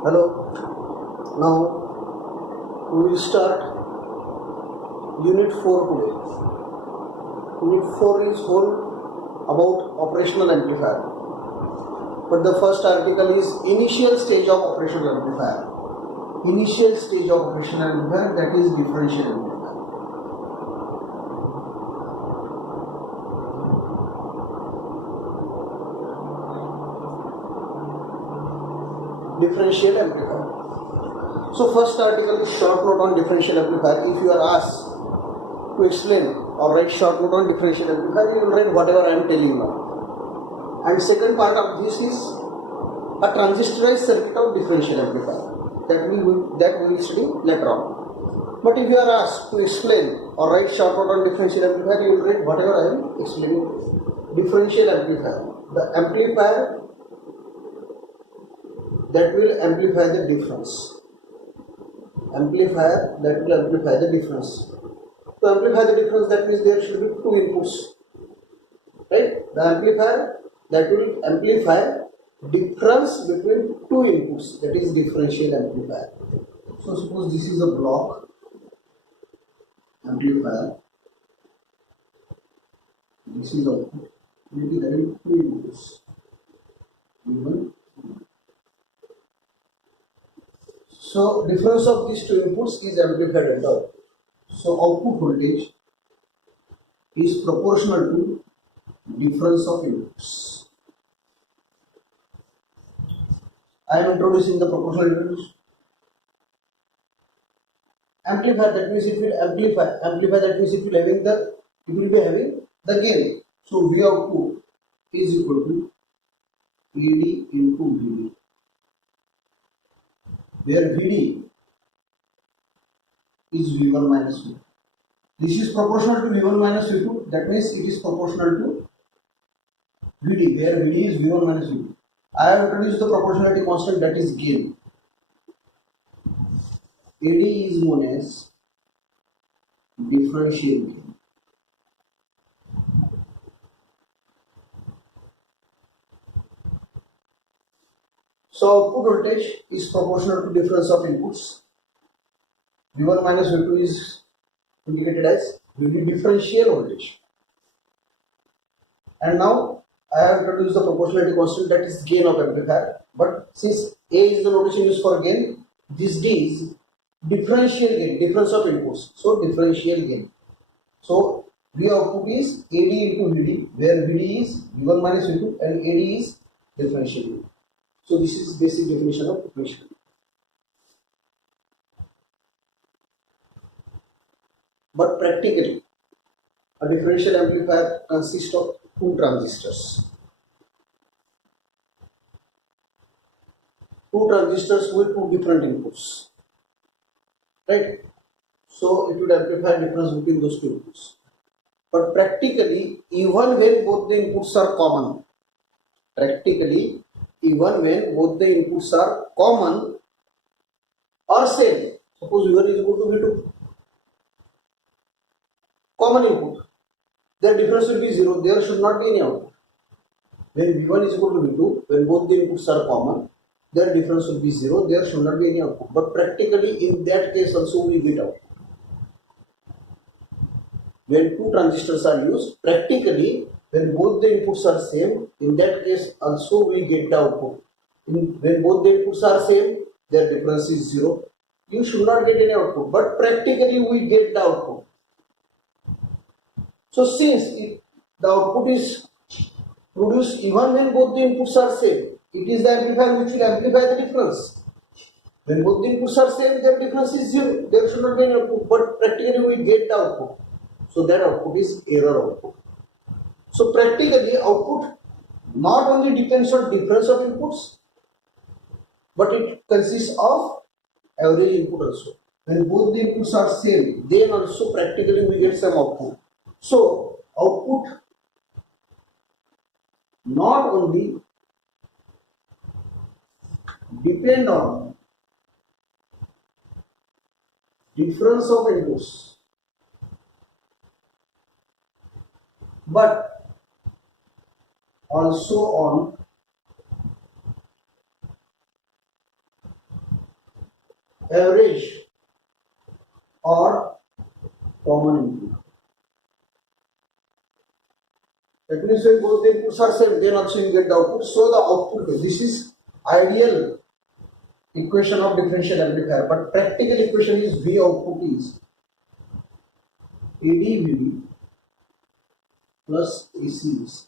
Hello. Now we will start Unit 4 today. Unit 4 is whole about operational amplifier. But the first article is initial stage of operational amplifier. Initial stage of operational amplifier, that is differential amplifier. Differential amplifier. So first article is short note on differential amplifier. If you are asked to explain or write short note on differential amplifier, you will write whatever I am telling now. And second part of this is a transistorized circuit of differential amplifier that we will study later on. But if you are asked to explain or write short note on differential amplifier, you will write whatever I am explaining. Differential amplifier, the amplifier that will amplify the difference. Amplifier that will amplify the difference. To amplify the difference, that means there should be two inputs, right? The amplifier that will amplify difference between two inputs, that is differential amplifier. So suppose this is a block amplifier, this is output, maybe there will be two inputs, V1. So difference of these two inputs is amplified at the output. So output voltage is proportional to difference of inputs. I am introducing the proportional inputs. Amplifier, that means it will amplify. Amplify, that means it will be having the gain. So V output is equal to VD into VD, where VD is V1 minus V2. This is proportional to V1 minus V2, that means it is proportional to VD, where VD is V1 minus V2. I have introduced the proportionality constant, that is gain. AD is known as differential gain. So output voltage is proportional to difference of inputs. V1 minus V2 is indicated as VD differential voltage. And now I have introduced the proportionality constant, that is gain of amplifier. But since A is the notation used for gain, this D is differential gain, difference of inputs. So differential gain. So V output is AD into VD, where VD is V1 minus V2 and AD is differential gain. So this is basic definition of differential. But practically, a differential amplifier consists of two transistors. Two transistors with two different inputs, right? So it would amplify difference between those two inputs. But practically, even when both the inputs are common, or same, suppose V1 is equal to V2, common input, their difference will be 0, there should not be any output. When V1 is equal to V2, when both the inputs are common, their difference will be 0, there should not be any output. But practically in that case also we get output. When two transistors are used, practically when both the inputs are same, in that case also we get the output. When both the inputs are same, their difference is 0. You should not get any output, but practically we get the output. So since the output is produced even when both the inputs are same, it is the amplifier which will amplify the difference. When both the inputs are same, their difference is 0. There should not be any output, but practically we get the output. So that output is error output. So practically output not only depends on difference of inputs, but it consists of average input also. When both the inputs are same, then also practically we get some output. So output not only depend on difference of inputs, but also on average or common input. That means when both the inputs are same, then also you get the output. So the output, this is ideal equation of differential amplifier, but practical equation is V output is ADVD plus ACVC.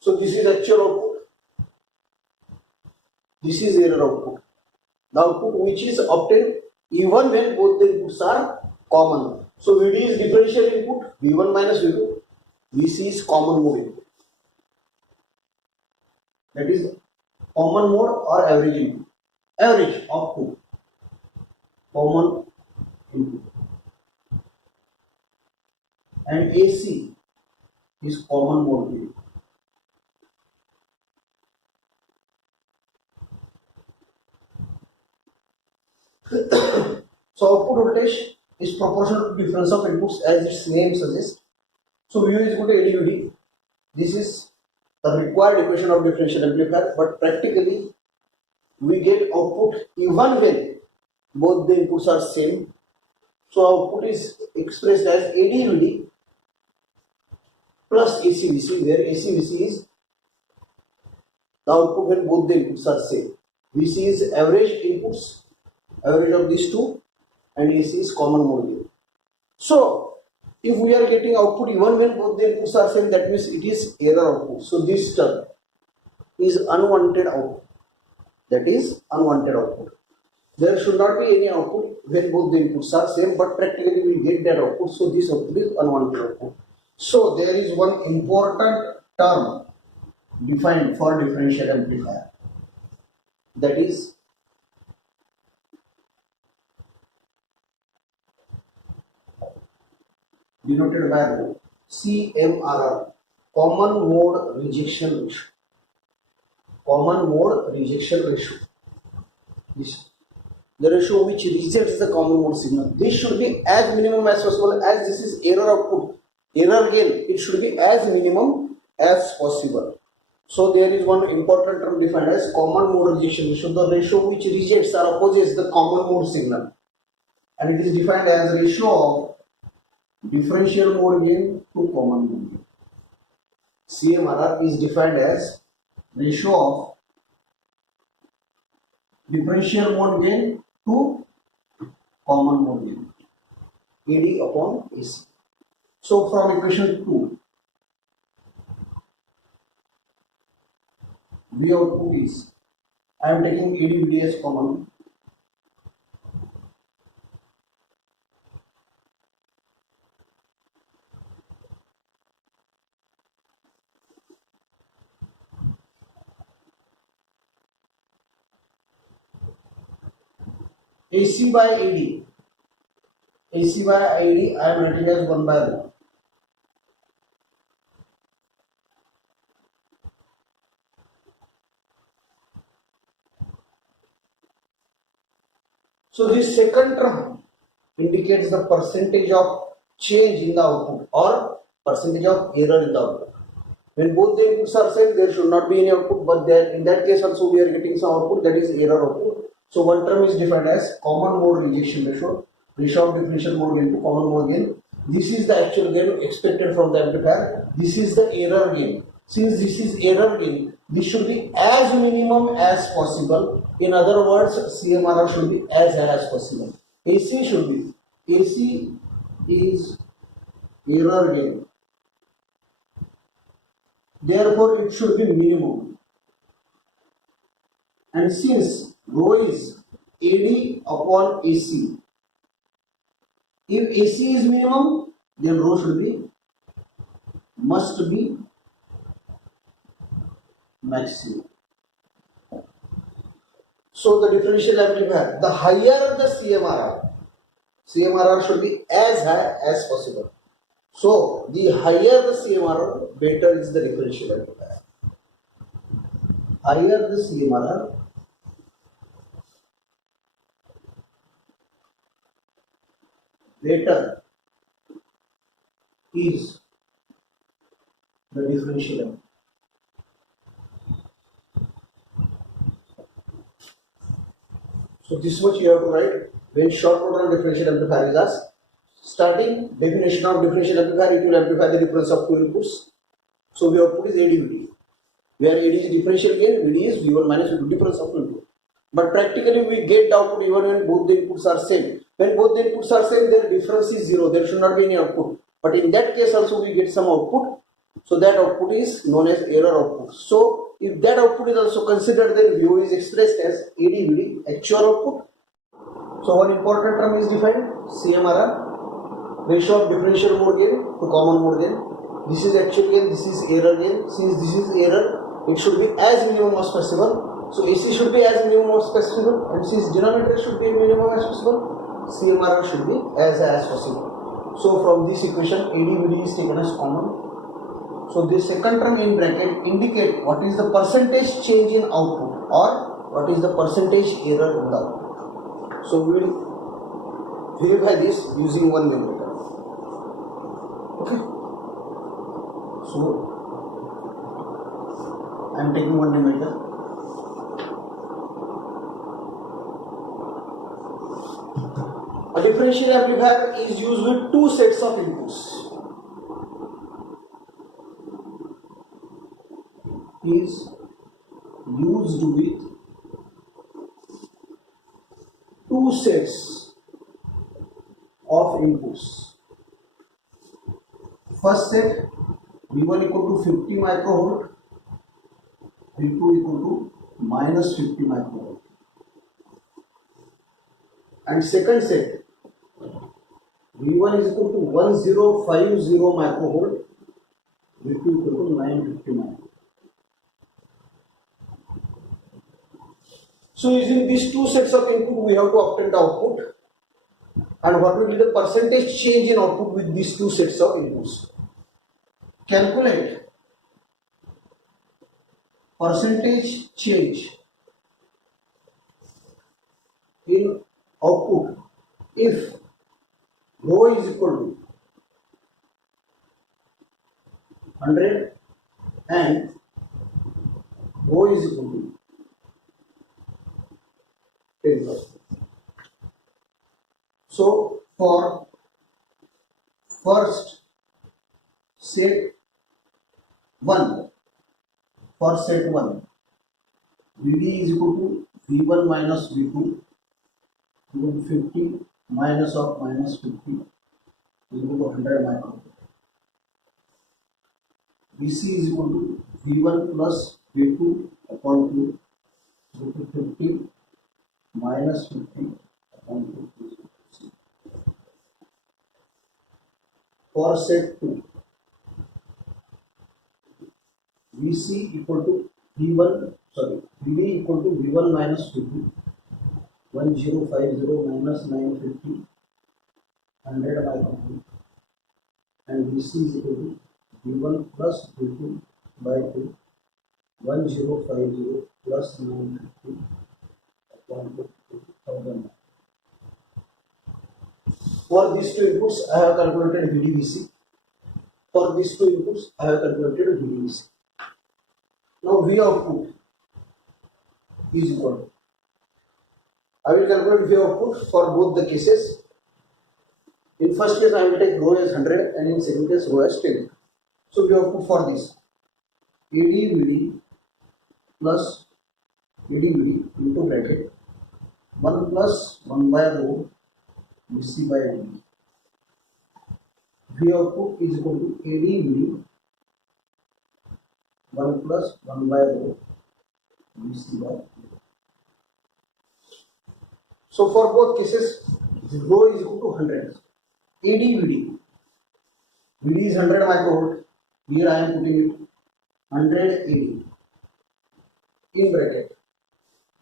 So this is actual output. This is error output. The output which is obtained even when both the inputs are common. So VD is differential input, V1 minus V2. VC is common mode input. That is common mode or average input. Average output. Common input. And AC is common mode input. So output voltage is proportional to difference of inputs as its name suggests. So V is equal to ADVD. This is the required equation of differential amplifier, but practically we get output even when both the inputs are same. So output is expressed as ADVD plus ACVC, where ACVC is the output when both the inputs are same. VC is average inputs, average of these two, and AC is common mode gain. So if we are getting output even when both the inputs are same, that means it is error output. So this term is unwanted output. That is unwanted output. There should not be any output when both the inputs are same, but practically we get that output. So this output is unwanted output. So there is one important term defined for differential amplifier, that is denoted by CMRR, common mode rejection ratio. Common mode rejection ratio. This the ratio which rejects the common mode signal. This should be as minimum as possible, as this is error output, error gain. It should be as minimum as possible. So there is one important term defined as common mode rejection ratio, the ratio which rejects or opposes the common mode signal, and it is defined as ratio of differential mode gain to common mode gain. CMRR is defined as ratio of differential mode gain to common mode gain, AD upon AC. So from equation 2, V output is, I am taking ADVD as common. AC by AD. AC by AD I am writing as 1 by rho. So this second term indicates the percentage of change in the output or percentage of error in the output. When both the inputs are same, there should not be any output, but then in that case also we are getting some output, that is error output. So one term is defined as common mode rejection ratio, ratio of differential mode gain to common mode gain. This is the actual gain expected from the amplifier. This is the error gain. Since this is error gain, this should be as minimum as possible. In other words, CMRR should be as high as possible. AC should be, AC is error gain. Therefore, it should be minimum. And since rho is AD upon AC, if AC is minimum, then rho must be maximum. So the differential amplifier, the higher the CMRR should be as high as possible. So the higher the CMRR, better is the differential amplifier. Higher the CMRR, better is the differential amplifier. So this much you have to write when short proton differential amplifier is asked. Starting definition of differential amplifier, it will amplify the difference of two inputs. So we output is AD/VD, where AD is differential gain, VD is V1 minus V2 difference of input. But practically we get the output even when both the inputs are same. When both the inputs are same, their difference is zero. There should not be any output. But in that case also we get some output. So that output is known as error output. So if that output is also considered, then VO is expressed as AD/VD, actual output. So one important term is defined, CMRR, ratio of differential mode gain to common mode gain. This is actual gain, this is error gain. Since this is error, it should be as minimum as possible. So AC should be as minimum as possible, and since denominator should be minimum as possible, CMRR should be as high as possible. So from this equation, AD/VD is taken as common. So this second term in bracket indicate what is the percentage change in output or what is the percentage error in the output. So we will verify this using one numerator. Okay. So I am taking one numerator. A differential amplifier is used with two sets of inputs. Is used with two sets of inputs. First set, V1 equal to 50 microvolt, V2 equal to minus 50 microvolt. And second set, V1 is equal to 1050 microvolt, V2 equal to 950 microvolt. So using these two sets of input, we have to obtain the output. And what will be the percentage change in output with these two sets of inputs? Calculate percentage change in output if rho is equal to 100 and rho is equal to 10%. So for first set 1, VD is equal to V1 minus V2 equal to 50 minus of minus 50 equal to 100 microvolt. VC is equal to V1 plus V2 upon 2 equal to 50 minus 50 upon 2. For set 2, VC equal to VD equal to V1 minus V2, 1050 minus 950, 100 microvolt, and VC is equal to V1 plus V2 by 2, 1050 plus 950 upon 2000. For these two inputs, I have calculated VDVC. For these two inputs, I have calculated VDVC. Now V output is equal to, I will calculate V output for both the cases. In first case, I will take rho as 100 and in second case, rho as 10. So V output for this, AD/VD plus AD/VD into bracket 1 plus 1 by rho VC by VD. V output is equal to AD/VD 1 plus 1 by rho VC by VD. So for both cases, rho is equal to 100. AD/VD, VD is 100 microvolt. Here I am putting it 100 AD in bracket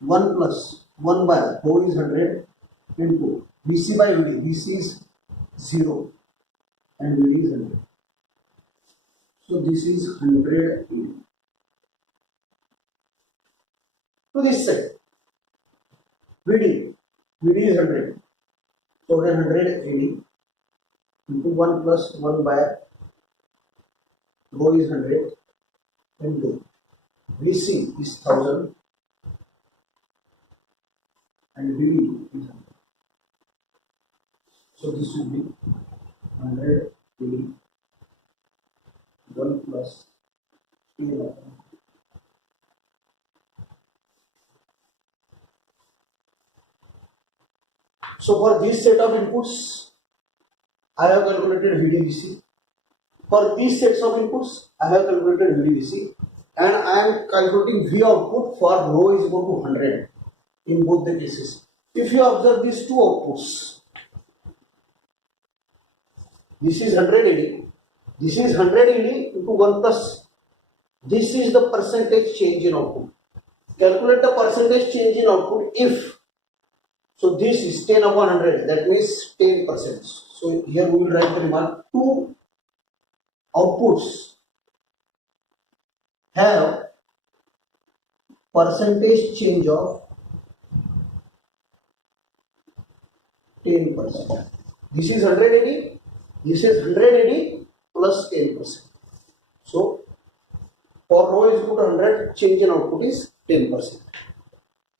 1 plus 1 by rho is 100 into VC by VD. VC is 0 and VD is 100. So this is 100 AD. To this side, VD is 100. So 100 AD into 1 plus 1 by rho is 100 into VC is 1000 and VD is 100. So this will be 100 VD 1 plus K. So for this set of inputs, I have calculated VDVC. For these sets of inputs, I have calculated VDVC, and I am calculating V output for rho is equal to 100 in both the cases. If you observe these two outputs, this is 100 AD, this is 100 AD into 1 plus, this is the percentage change in output. Calculate the percentage change in output if, so this is 10 upon 100, that means 10%. So here we will write the remark, two outputs have percentage change of 10%. This is 100 AD, this is 100 AD plus 10%. So for rho is equal to 100, change in output is 10%.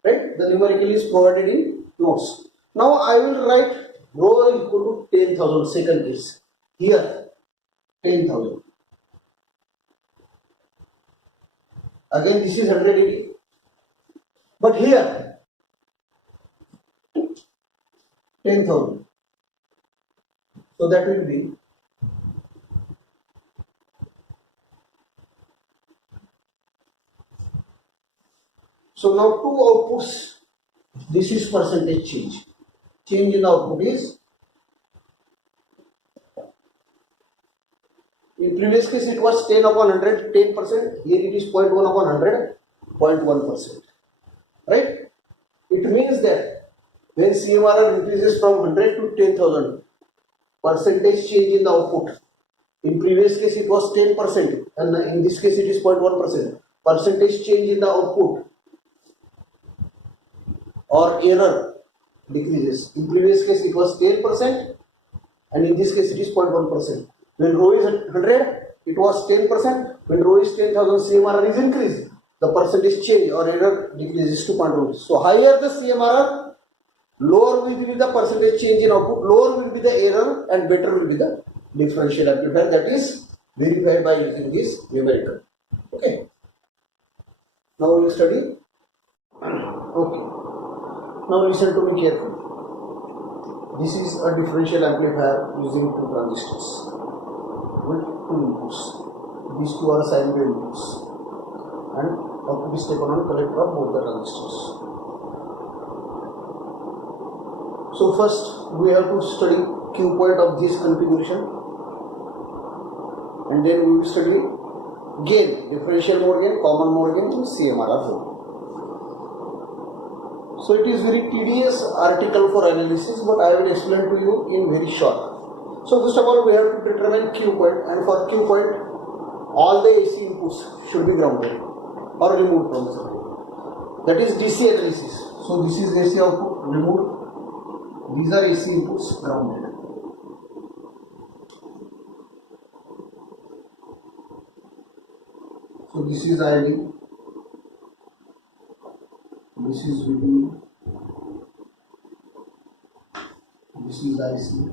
Right? The numerical is provided in notes. Now I will write rho is equal to 10,000, second case. Here 10,000. Again this is 180. But here 10,000. So that will be so now two outputs. This is percentage change. Change in the output is, in previous case it was 10 upon 100, 10%. Here it is 0.1 upon 100, 0.1%. Right? It means that when CMRR increases from 100 to 10,000, percentage change in the output. In previous case it was 10%, and in this case it is 0.1%. Percentage change in the output or error decreases. In previous case it was 10%, and in this case it is 0.1%. When rho is 100, it was 10%. When rho is 10,000, CMRR is increased. The percentage change or error decreases to 0.1. So higher the CMRR, lower will be the percentage change in output, lower will be the error, and better will be the differential amplifier. That is verified by using this numerical. Okay. Now we will study. Okay. Now listen to me carefully. This is a differential amplifier using two transistors with two inputs. These two are sine wave inputs, and output is taken on collector of both the transistors. So first we have to study Q point of this configuration, and then we will study gain, differential mode gain, common mode gain, and CMRR mode. So it is very tedious article for analysis, but I will explain to you in very short. So first of all, we have to determine Q point, and for Q point, all the AC inputs should be grounded or removed from the circuit. That is DC analysis. So this is AC output removed. These are AC inputs grounded. So this is ID. This is VD, this is IC,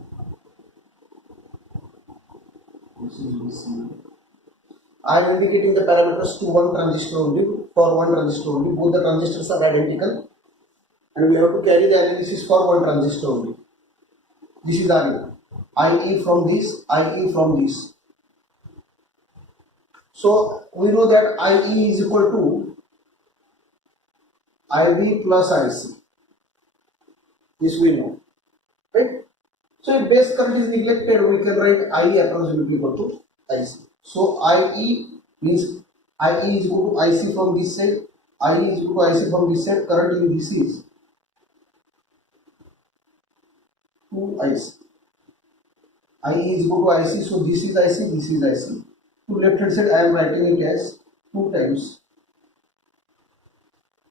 this is VC. I am indicating the parameters to one transistor only, for one transistor only. Both the transistors are identical, and we have to carry the analysis for one transistor only. This is RE, IE from this, IE from this. So we know that IE is equal to IB plus IC. This we know, right? So if base current is neglected, we can write IE approximately equal to IC. So IE means IE is equal to IC from this side, IE is equal to IC from this side. Current in this is 2 IC. IE is equal to IC, so this is IC, this is IC. To left hand side, I am writing it as 2 times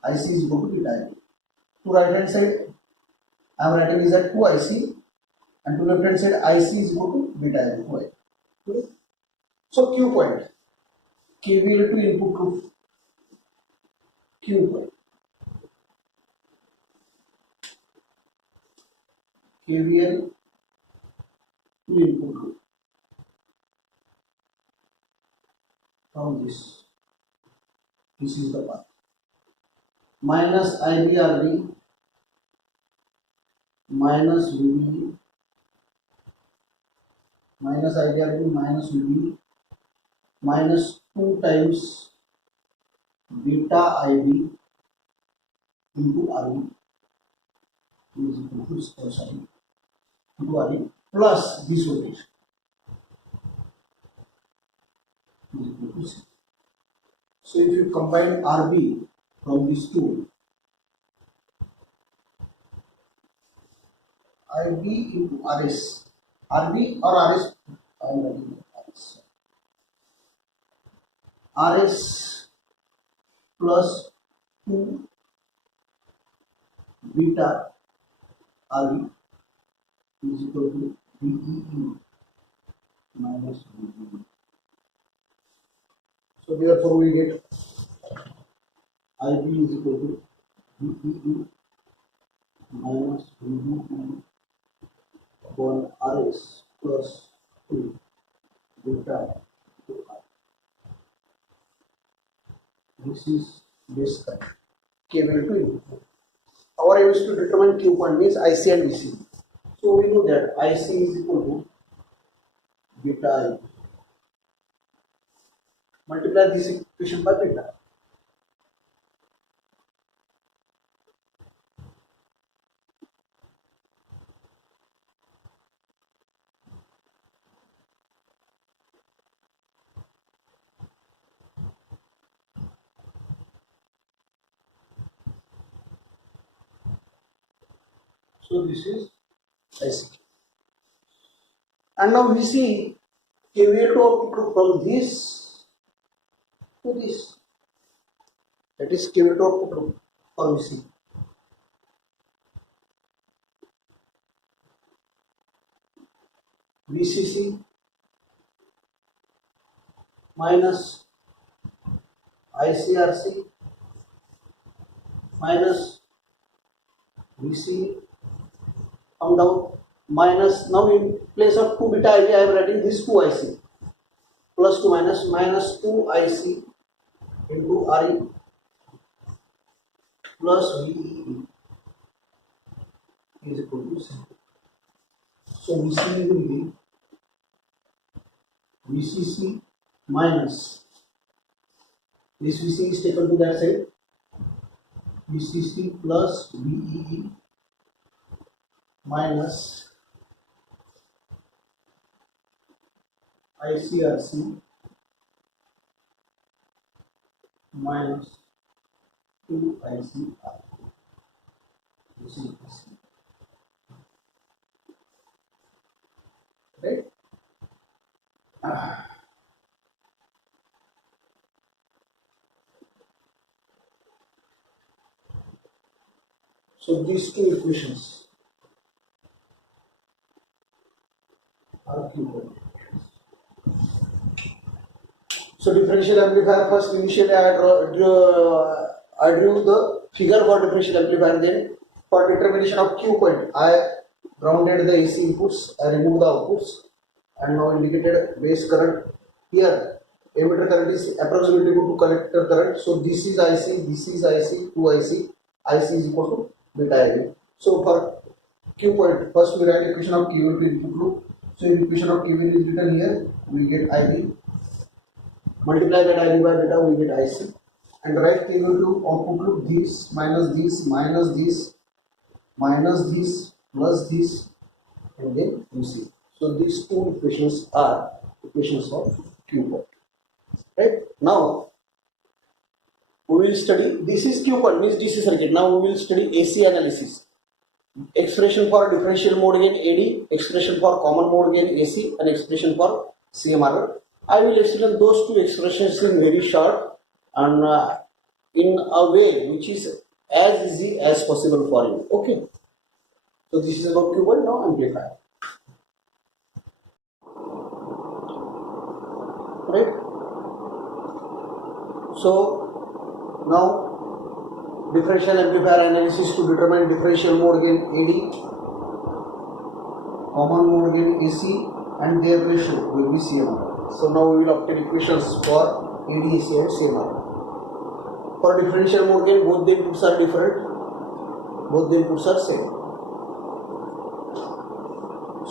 IC is equal to beta IB. To right hand side, I am writing is at 2 IC, and to left hand side, IC is equal to beta IB. Okay. So Q point, KVL to input to Q point. KVL to input loop from this. This is the path. Minus IBRB minus VBE minus IBRB minus VBE minus 2 times beta IB into RB is equal to into RB plus this voltage is equal to 0. So if you combine RB from these two, IB into RS, RB or RS, I am writing RS. RS plus 2 beta RB is equal to VEE minus VBE. So therefore we get IB is equal to VEE minus VBE upon RS plus 2 beta R. This is base current. KVL to input. Our aim is to determine Q point means IC and DC. So we know that IC is equal to beta I. Multiply this equation by beta. So this is IC. And now we see KVL to output from this to this. That is KVL to output for VC. VCC minus ICRC minus VC come down minus, now in place of 2 beta IB I am writing this 2 IC plus 2 minus 2 IC into RE plus VEE is equal to 0. So VC will be VCC minus, this VC is taken to that side, VCC plus VEE minus ICRC minus 2 ICR. This is VC. Right? So these two equations are Q. So differential amplifier, first initially I drew the figure for differential amplifier, then for determination of Q point I grounded the AC inputs, I removed the outputs and now indicated base current. Here emitter current is approximately equal to collector current. So this is IC, this is IC, 2 IC, IC is equal to beta IB. So for Q point, first we write equation of KVL to input loop. So in equation of KVL is written here, we get IB, multiply that IB by beta, we get IC, and write KVL to output loop, this minus this minus this minus this plus this, and then you see. So these two equations are equations of Q point. Right? Now we will study, this is Q point means DC circuit. Now we will study AC analysis. Expression for differential mode gain AD, expression for common mode gain AC, and expression for CMRR. I will explain those two expressions in very short and in a way which is as easy as possible for you. Okay. So this is about Q point. Now amplifier. Right. So now differential amplifier analysis to determine differential mode gain AD. common mode gain AC and their ratio will be CMR. So now we will obtain equations for ADAC and CMR. For differential mode gain, both the inputs are different, both the inputs are same.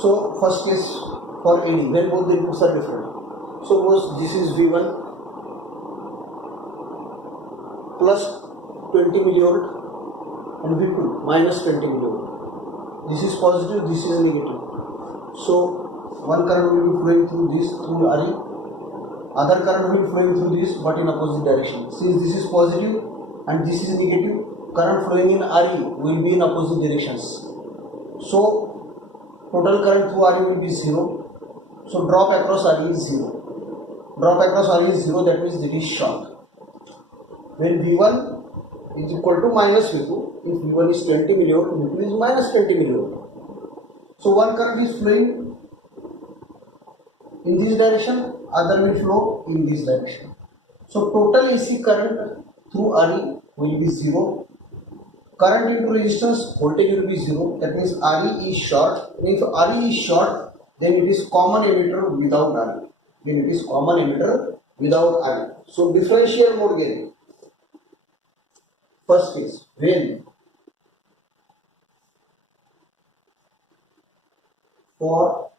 So first case for AD, when both the inputs are different. Suppose this is V1 plus 20 millivolt and V2 minus 20 millivolt. This is positive, this is negative. So one current will be flowing through this through RE, other current will be flowing through this but in opposite direction. Since this is positive and this is negative, current flowing in RE will be in opposite directions. So total current through RE will be 0. So drop across RE is 0. Drop across RE is 0, that means it is short. When V1 is equal to minus V2, if V1 is 20 millivolt, V2 is minus 20 millivolt. So one current is flowing in this direction, other will flow in this direction. So total AC current through RE will be 0. Current into resistance, voltage will be 0. That means RE is short. And if RE is short, then it is common emitter without RE. Then it is common emitter without RE. So differential mode gain. First case, when for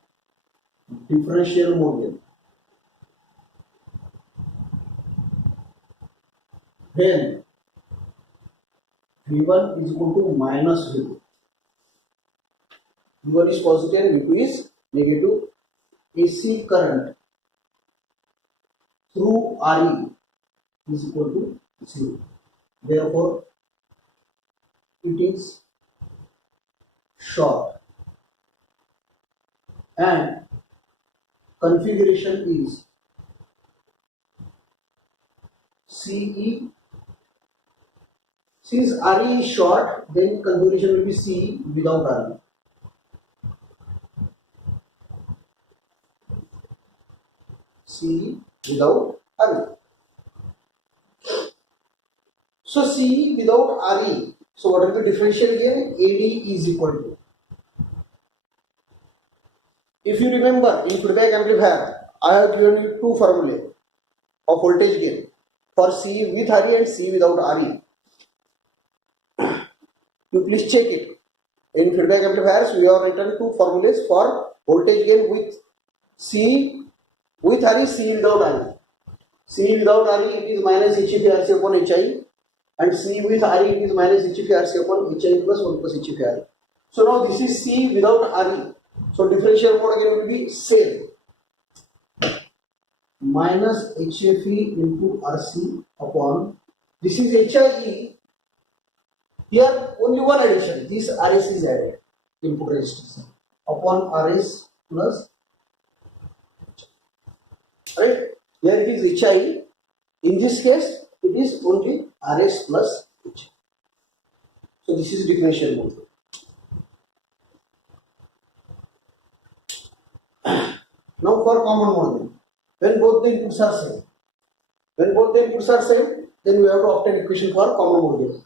differential mode gain, when V1 is equal to minus V2, V1 is positive and V2 is negative, AC current through RE is equal to 0. Therefore, it is short and configuration is CE. Since RE is short, then configuration will be CE without RE. CE without RE. So CE without RE. So what is the differential gain? AD is equal to. If you remember, in feedback amplifier, I have given you two formulae of voltage gain for CE with RE and CE without RE. You please check it. In feedback amplifiers, we have written two formulas for voltage gain with CE with RE, CE without RE. CE without RE, it is minus HFRC upon HI, and CE with RE, it is minus HFRC upon HI plus 1 plus HFRC. So now this is CE without RE. So differential mode again will be same. Minus HFE into RC upon, this is HIE. Here only one addition, this RS is added, input resistance, upon RS plus, right? Here it is HI. In this case, it is only RS plus HI. So this is differential mode. Now for common mode, when both the inputs are same. When both the inputs are same, then we have to obtain equation for common mode.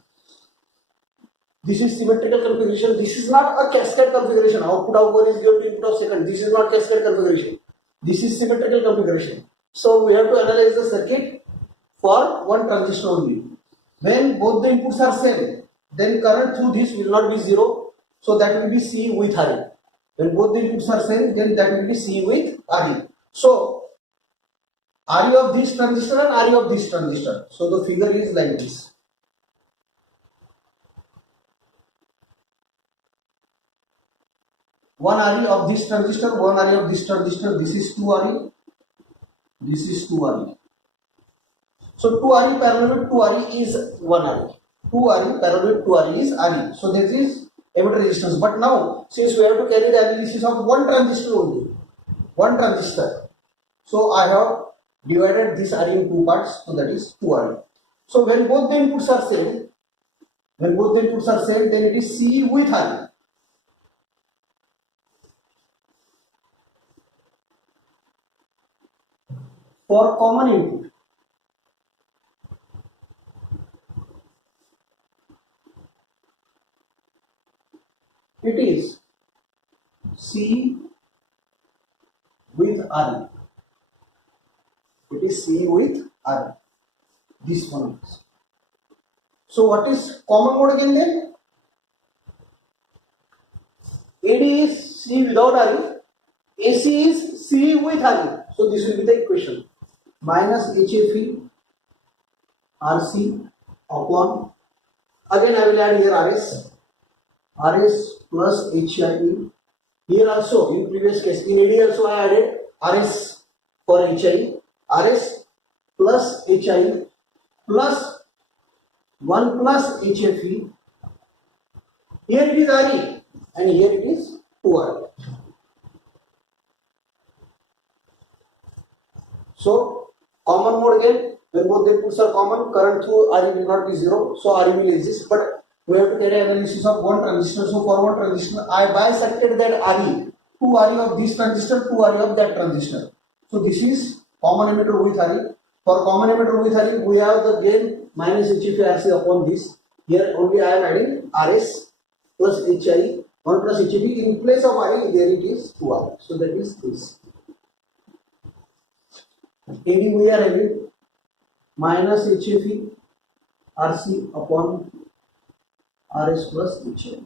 This is symmetrical configuration. This is not a cascade configuration. Output of one is given to input of second. This is not cascade configuration. This is symmetrical configuration. So we have to analyze the circuit for one transistor only. When both the inputs are same, then current through this will not be 0. So that will be C with RE. When both the inputs are same, then that will be C with RE. So RE of this transistor and RE of this transistor. So the figure is like this. One RE of this transistor, one RE of this transistor. This is 2 RE. This is 2 RE. So 2 RE parallel with 2 RE is 1 RE. 2 RE parallel with 2 RE is RE. So this is emitter resistance. But now, since we have to carry the analysis of one transistor only, one transistor, so I have divided this RE in two parts. So that is 2 RE. So when both the inputs are same, then it is C with RE. For common input, it is C with R. It is C with R. This one is. So what is common mode again then? AD is C without RE. AC is C with RE. So this will be the equation. Minus HFE RC upon, again I will add here RS plus HIE. Here also in previous case in AD also I added RS for HIE, RS plus HIE plus 1 plus HFE. Here it is RE and here it is 2RE. So common mode again, when both the inputs are common, current through RE will not be zero, so RE will exist, but we have to carry analysis of one transistor. So for one transistor, I bisected that RE, 2 RE of this transistor, 2 RE of that transistor. So this is common emitter with RE. For common emitter with RE, we have the gain minus HFE RC upon this. Here only I am adding RS plus HIE, 1 plus HFE. In place of RE, there it is 2 RE. So that is this. AD we are having minus HFE RC upon RS plus HIE.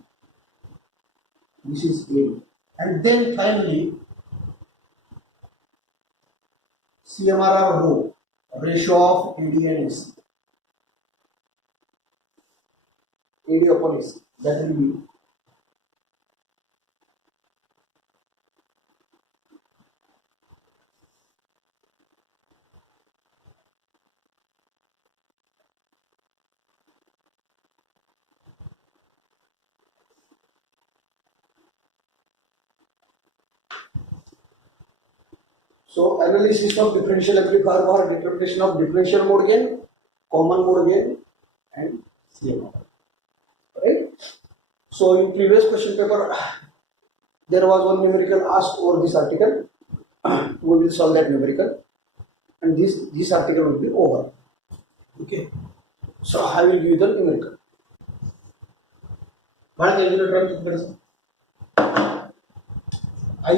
This is AD. And then finally, CMRR rho, ratio of AD and AC. AD upon AC. That will be so analysis of differential amplifier for determination of differential mode gain, common mode gain, and CMRR. Right? So in previous question paper, there was one numerical asked over this article. We will solve that numerical, and this article will be over. Okay. So I will give you the numerical. What is the